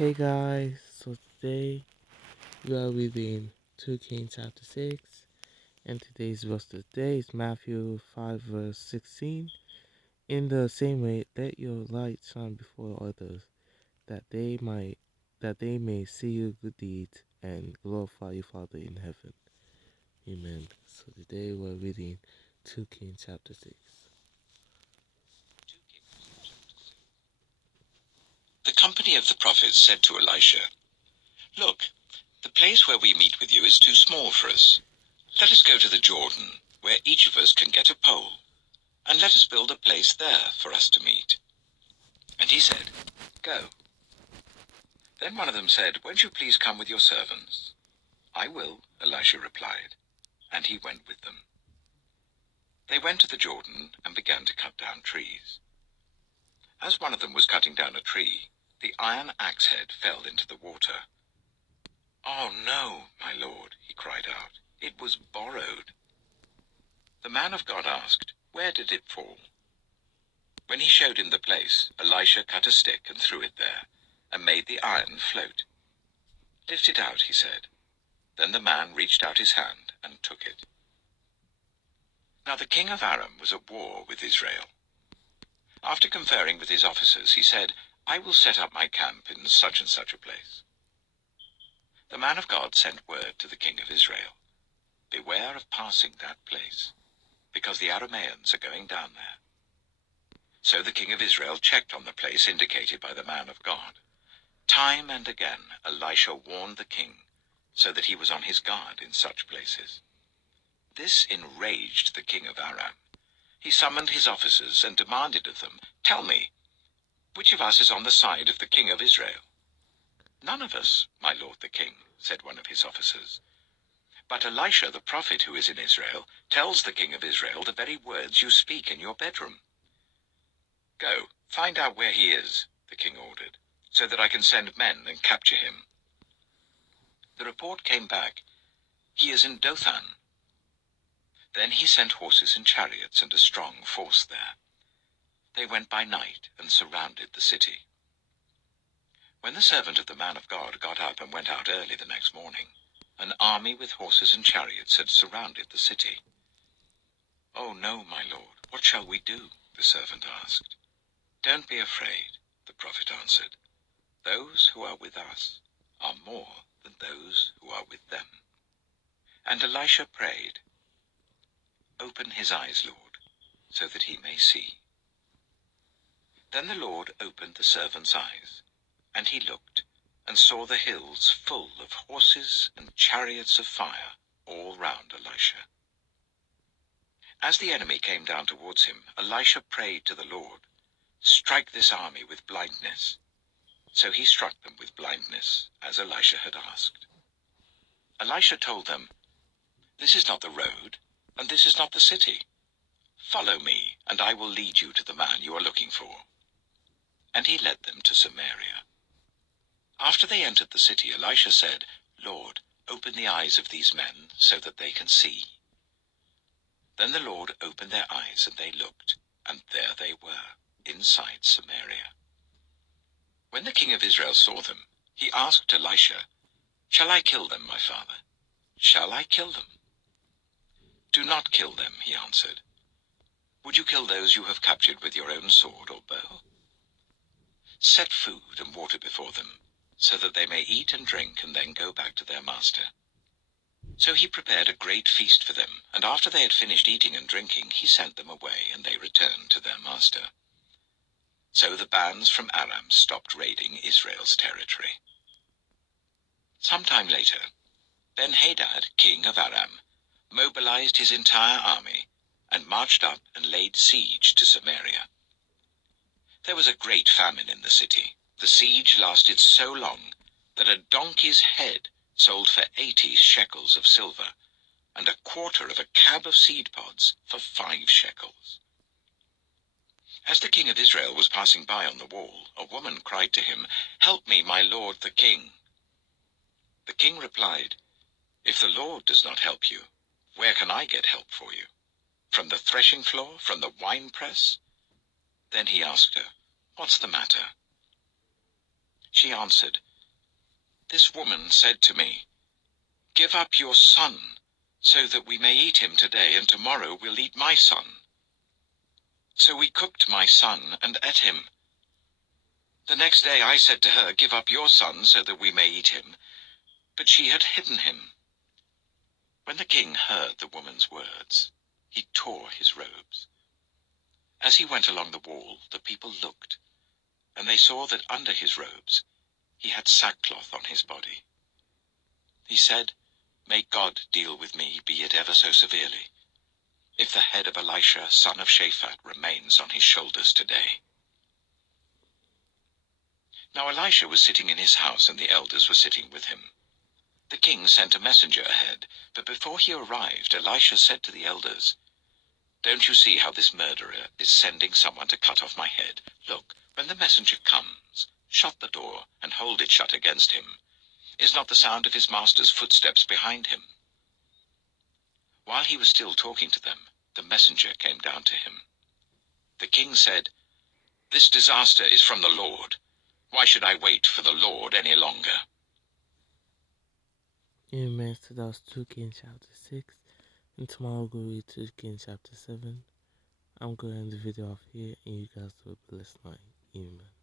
Hey guys, so today we are reading 2 Kings chapter 6, and today's verse of the day is Matthew 5 verse 16. In the same way, let your light shine before others, that they may see your good deeds and glorify your Father in heaven. Amen. So today we're reading 2 Kings chapter 6. The company of the prophets said to Elisha, "Look, the place where we meet with you is too small for us. Let us go to the Jordan, where each of us can get a pole, and let us build a place there for us to meet." And he said, "Go." Then one of them said, "Won't you please come with your servants?" "I will," Elisha replied, and he went with them. They went to the Jordan and began to cut down trees. As one of them was cutting down a tree, the iron axe head fell into the water. "Oh no, my lord," he cried out. "It was borrowed." The man of God asked, "Where did it fall?" When he showed him the place, Elisha cut a stick and threw it there, and made the iron float. "Lift it out," he said. Then the man reached out his hand and took it. Now the king of Aram was at war with Israel. After conferring with his officers, he said, "I will set up my camp in such and such a place." The man of God sent word to the king of Israel, "Beware of passing that place, because the Arameans are going down there." So the king of Israel checked on the place indicated by the man of God. Time and again Elisha warned the king, so that he was on his guard in such places. This enraged the king of Aram. He summoned his officers and demanded of them, "Tell me, which of us is on the side of the king of Israel?" "None of us, my lord the king," said one of his officers. "But Elisha the prophet who is in Israel tells the king of Israel the very words you speak in your bedroom." "Go, find out where he is," the king ordered, "so that I can send men and capture him." The report came back, "He is in Dothan." Then he sent horses and chariots and a strong force there. They went by night and surrounded the city. When the servant of the man of God got up and went out early the next morning, an army with horses and chariots had surrounded the city. "Oh no, my lord, what shall we do?" the servant asked. "Don't be afraid," the prophet answered. "Those who are with us are more than those who are with them." And Elisha prayed, "Open his eyes, Lord, so that he may see." Then the Lord opened the servant's eyes, and he looked, and saw the hills full of horses and chariots of fire all round Elisha. As the enemy came down towards him, Elisha prayed to the Lord, "Strike this army with blindness." So he struck them with blindness, as Elisha had asked. Elisha told them, "This is not the road, and this is not the city. Follow me, and I will lead you to the man you are looking for." And he led them to Samaria. After they entered the city, Elisha said, "Lord, open the eyes of these men, so that they can see." Then the Lord opened their eyes, and they looked, and there they were, inside Samaria. When the king of Israel saw them, he asked Elisha, "Shall I kill them, my father? Shall I kill them?" "Do not kill them," he answered. "Would you kill those you have captured with your own sword or bow?" "Set food and water before them, so that they may eat and drink and then go back to their master." So he prepared a great feast for them, and after they had finished eating and drinking, he sent them away, and they returned to their master. So the bands from Aram stopped raiding Israel's territory. Some time later, Ben-Hadad, king of Aram, mobilized his entire army and marched up and laid siege to Samaria. There was a great famine in the city. The siege lasted so long that a donkey's head sold for 80 shekels of silver, and a quarter of a cab of seed pods for 5 shekels. As the king of Israel was passing by on the wall, a woman cried to him, "Help me, my lord the king." The king replied, "If the Lord does not help you, where can I get help for you? From the threshing floor? From the winepress?" Then he asked her, "What's the matter?" She answered, This woman said to me, 'Give up your son, so that we may eat him today, and tomorrow we'll eat my son.' So we cooked my son and ate him. The next day I said to her, 'Give up your son, so that we may eat him.' But she had hidden him." When the king heard the woman's words, he tore his robes. As he went along the wall, the people looked, and they saw that under his robes he had sackcloth on his body. He said, "May God deal with me, be it ever so severely, if the head of Elisha, son of Shaphat, remains on his shoulders today." Now Elisha was sitting in his house, and the elders were sitting with him. The king sent a messenger ahead, but before he arrived, Elisha said to the elders, "Don't you see how this murderer is sending someone to cut off my head? Look, when the messenger comes, shut the door and hold it shut against him. Is not the sound of his master's footsteps behind him?" While he was still talking to them, the messenger came down to him. The king said, "This disaster is from the Lord. Why should I wait for the Lord any longer?" Amen. So that was 2 Kings chapter 6. And tomorrow we'll read 2 Kings chapter 7. I'm going to end the video off here, and you guys will be blessed night. Amen.